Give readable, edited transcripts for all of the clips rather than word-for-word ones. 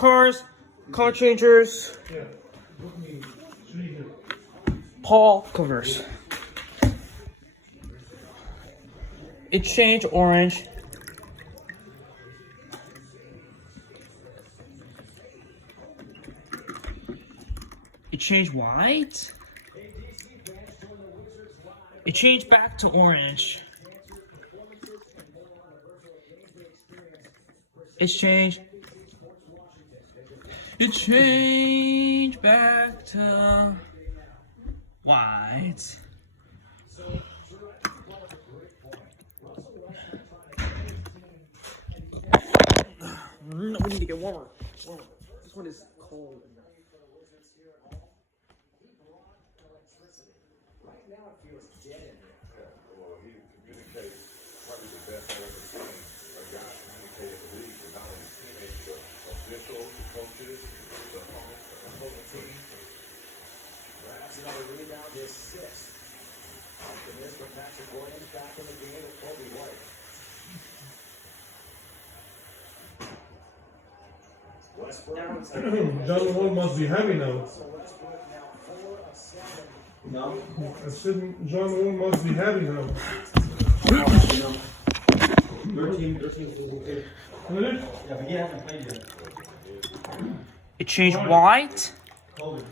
Cars, color changers. Paul covers. It changed orange. It changed white. It changed back to orange. It's changed. It changed back to white. No, we need to get warmer. This one is cold. Right now it feels dead in there. Well, he communicates probably the best I've ever seen a guy communicate in the league with not only teammates, but officials, the coaches, the opposing team. Grabs another rebound, his sixth. Optimist for Patrick Williams back in the game with Kobe White. John Wall must be happy now. No? I said John Wall must be happy now. 13 season 2. Really? Yeah, but he hasn't played yet. It changed white. COVID.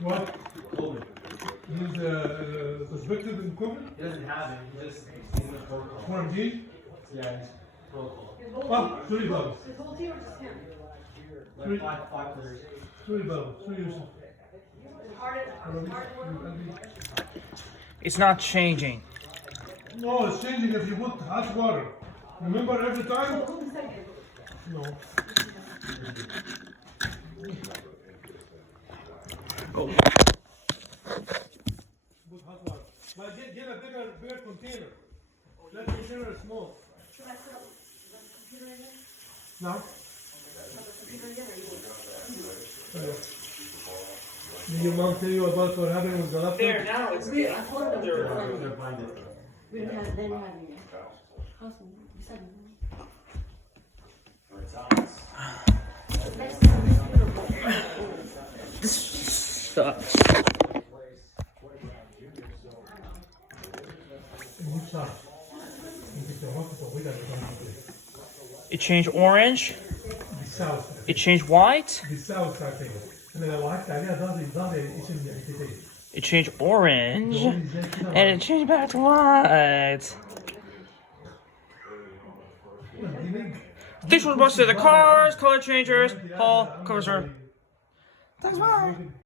What? COVID. He's suspected in COVID? He doesn't have it. He's in the protocol. Quarantine? Yeah, he's protocol. Ah, 3 balls. His whole team or just him? Like five players. 3 balls. 3 years. It's not changing. No, it's changing if you put hot water. Remember every time? No. Go. Put hot water. But get a bigger container. That container is small. Should I set up the computer again? No? Set up the computer again or you Did your mom tell you about what happened with the laptop? There, now it's good. They're blinded. We didn't have, they didn't have any. Husband, you said. Next time, this computer will- This sucks. It changed orange. It changed white. It changed orange. And it changed back to white. This was busted. The cars, color changers, Paul covers her. Thanks, Mom.